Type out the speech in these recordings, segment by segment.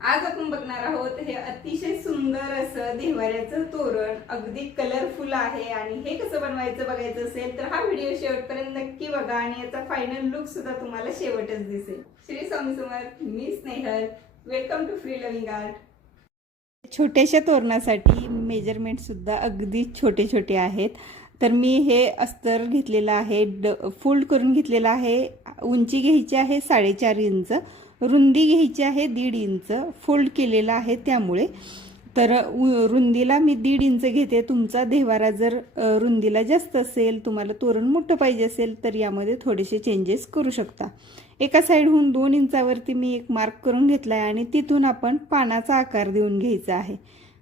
आज आपण बघणार आहोत हे अतिशय सुंदर असं देव्हाऱ्याचं तोरण, अगदी कलरफुल आहे आणि हे कसं बनवायचं बघायचं असेल तर हा व्हिडिओ शेवटपर्यंत नक्की बघा आणि याचा फायनल लुक सुद्धा तुम्हाला शेवटच दिसेल. श्री स्वामी समर्थ. मी Snehal. Welcome to free loving art. छोट्याशा तोरणासाठी मेजरमेंट सुद्धा अगदी छोटे छोटे आहेत. तर मी हे अस्तर घेतलेलं आहे, फोल्ड करून घेतलेलं आहे. उंची घ्यायची आहे 4.5 इंच, रुंदी घ्यायची आहे 1.5 इंच. फोल्ड केलेला आहे त्यामुळे तर रुंदीला मी 1.5 इंच घेते. तुमचा देव्हारा जर रुंदीला जास्त असेल, तुम्हाला तोरण मोठं पाहिजे असेल तर यामध्ये थोडेसे चेंजेस करू शकता. एका साईडहून 2 इंचावरती मी एक मार्क करून घेतला आहे आणि तिथून आपण पानाचा आकार देऊन घ्यायचा आहे.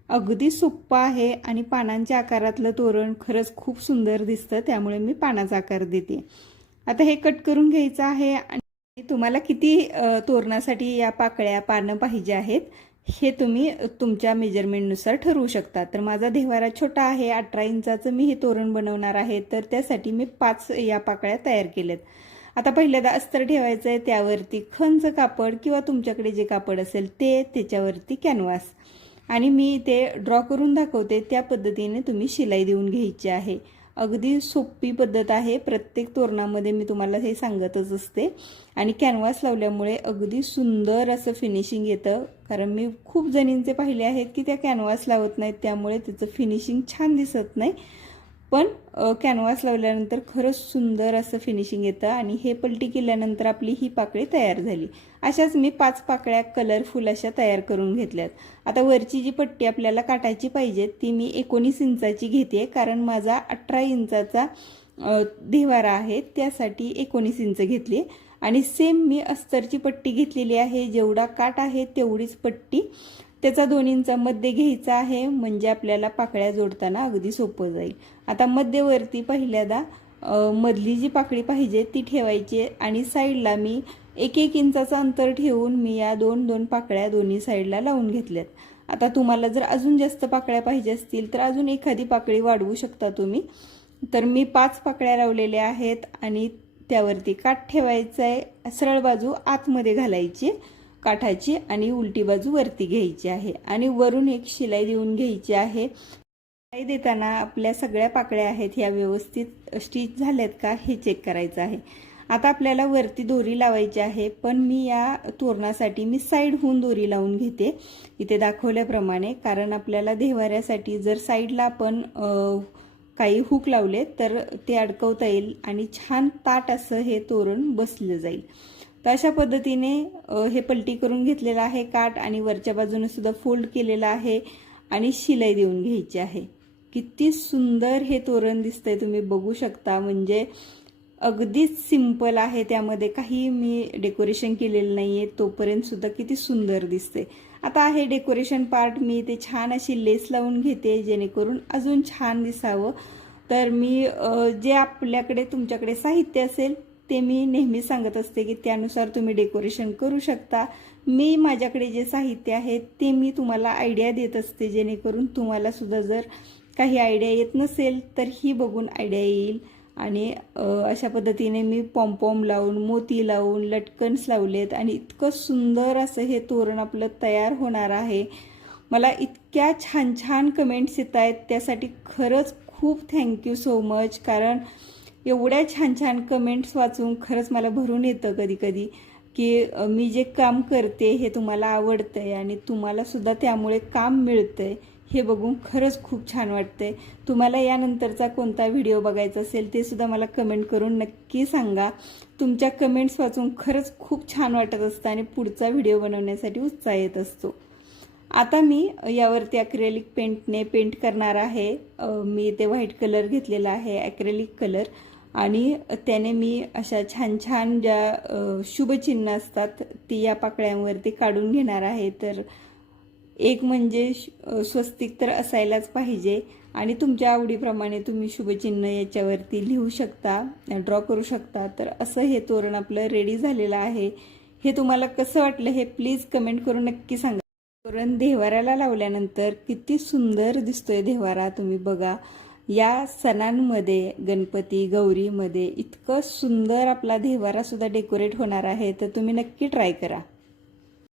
अगदी सोपं आहे आणि पानांच्या आकारातलं तोरण खरंच खूप सुंदर दिसतं, त्यामुळे मी पानाचा आकार देते. आता हे कट करून घ्यायचं आहे आणि तुम्हाला किती तोरणासाठी या पाकळ्या पानं पाहिजे आहेत हे तुम्ही तुमच्या मेजरमेंटनुसार ठरवू शकता. तर माझा देव्हारा छोटा आहे, 18 इंचाचं मी हे तोरण बनवणार आहे, तर त्यासाठी मी 5 या पाकळ्या तयार केल्यात. आता पहिल्यांदा अस्तर ठेवायचं आहे, त्यावरती खणचं कापड किंवा तुमच्याकडे जे कापड असेल ते, त्याच्यावरती कॅनव्हास आणि मी ते ड्रॉ करून दाखवते त्या पद्धतीने तुम्ही शिलाई देऊन घ्यायची आहे. अगदी सोपी पद्धत आहे. प्रत्येक तोरणामध्ये मी तुम्हाला हे सांगतच असते आणि कॅनव्हास लावल्यामुळे अगदी सुंदर असं फिनिशिंग येतं. कारण मी खूप जणींचे पाहिले आहेत की त्या कॅनव्हास लावत नाहीत, त्यामुळे त्याचं फिनिशिंग छान दिसत नाही. पण कॅनव्हास लावल्यानंतर खरंच सुंदर असं फिनिशिंग येतं आणि हे पलटी केल्यानंतर आपली ही पाकळी तयार झाली. अशाच मी 5 पाकळ्या कलरफुल अशा तयार करून घेतल्यात. आता वरची जी पट्टी आपल्याला काटायची पाहिजे ती मी 19 इंचाची घेते, कारण माझा 18 इंचाचा देव्हारा आहे, त्यासाठी 19 इंच घेतली. आणि सेम मी अस्तरची पट्टी घेतलेली आहे, जेवढा काट आहे तेवढीच पट्टी त्याचा 2 इंच मध्ये घ्यायचा आहे, म्हणजे आपल्याला पाकळ्या जोडताना अगदी सोपं जाईल. आता मध्यवर्ती पहिल्यांदा मधली जी पाकळी पाहिजे ती ठेवायची आणि साईडला मी 1-1 इंचाचं अंतर ठेवून मी या 2-2 पाकळ्या दोन्ही साईडला लावून घेतल्यात. आता तुम्हाला जर अजून जास्त पाकळ्या पाहिजे असतील तर अजून एखादी पाकळी वाढवू शकता तुम्ही. तर मी 5 पाकळ्या लावलेल्या आहेत आणि त्यावरती काठ ठेवायचा आहे. सरळ बाजू आतमध्ये घालायची काठाची आणि उलटी बाजू वरती घ्यायची आहे आणि वरून एक शिलाई देऊन घ्यायची आहे. शिलाई देताना आपल्या सगळ्या पाकळ्या आहेत ह्या व्यवस्थित स्टिच झाल्यात का हे चेक करायचं आहे. आता आपल्याला वरती दोरी लावायची आहे, पण मी या तोरणासाठी मी साईडहून दोरी लावून घेते इथे दाखवल्याप्रमाणे. कारण आपल्याला देव्हाऱ्यासाठी जर साईडला आपण काही हुक लावले तर ते अडकवता येईल आणि छान ताट असं हे तोरण बसलं जाईल. तर अशा पद्धतीने हे पलटी करून घेतलेलं आहे काठ आणि वरच्या बाजूने सुद्धा फोल्ड केलेला आहे आणि शिलाई देऊन घ्यायची आहे. किती सुंदर हे तोरण दिसतंय तुम्ही बघू शकता. म्हणजे अगदीच सिंपल आहे, त्यामध्ये काही मी डेकोरेशन केलेलं नाहीये, तोपर्यंत सुद्धा किती सुंदर दिसते. आता आहे डेकोरेशन पार्ट, मी ते छान अशी लेस लावून घेते जेणेकरून अजून छान दिसावं. तर मी जे आपल्याकडे तुमच्याकडे साहित्य असेल ते मी नेहमी सांगत असते की त्यानुसार तुम्ही डेकोरेशन करू शकता. मी माझ्याकडे जे साहित्य आहे ते मी तुम्हाला आयडिया देत असते, जेणेकरून तुम्हाला सुद्धा जर काही आयडिया येत नसेल तर ही बघून आयडिया येईल. आणि अशा पद्धतीने मी पॉम्पॉम लावून, मोती लावून, लटकन्स लावलेत आणि इतकं सुंदर असं हे तोरण आपलं तयार होणार आहे. मला इतक्या छान छान कमेंट्स येत आहेत, त्यासाठी खरंच खूप थँक्यू सो मच. कारण एवढ्या छान छान कमेंट्स वाचून खरंच मला भरून येतं कधी कधी की मी जे काम करते हे तुम्हाला आवडतंय आणि तुम्हाला सुद्धा त्यामुळे काम मिळतंय हे बघून खरंच खूप छान वाटतंय. तुम्हाला यानंतरचा कोणता व्हिडिओ बघायचा असेल ते सुद्धा मला कमेंट करून नक्की सांगा. तुमच्या कमेंट्स वाचून खरंच खूप छान वाटत असतं आणि पुढचा व्हिडिओ बनवण्यासाठी उत्साह येत असतो. आता मी यावरती ॲक्रेलिक पेंटने पेंट करणार आहे. मी ते व्हाईट कलर घेतलेला आहे, ॲक्रेलिक कलर, आणि त्याने मी अशा छान छान ज्या शुभचिन्ह असतात ती या पाकळ्यांवरती काढून घेणार आहे. तर एक म्हणजे स्वस्तिक तर असायलाच पाहिजे आणि तुमच्या आवडीप्रमाणे तुम्ही शुभचिन्ह याच्यावरती लिहू शकता, ड्रॉ करू शकता. तर असं हे तोरण आपलं रेडी झालेलं आहे. हे तुम्हाला कसं वाटलं हे प्लीज कमेंट करून नक्की सांगा. तोरण देव्हाऱ्याला लावल्यानंतर किती सुंदर दिसतोय देव्हारा, तुम्ही बघा. या सणांमध्ये गणपती गौरीमध्ये इतकं सुंदर आपला देव्हारा सुद्धा डेकोरेट होणार आहे, तर तुम्ही नक्की ट्राय करा.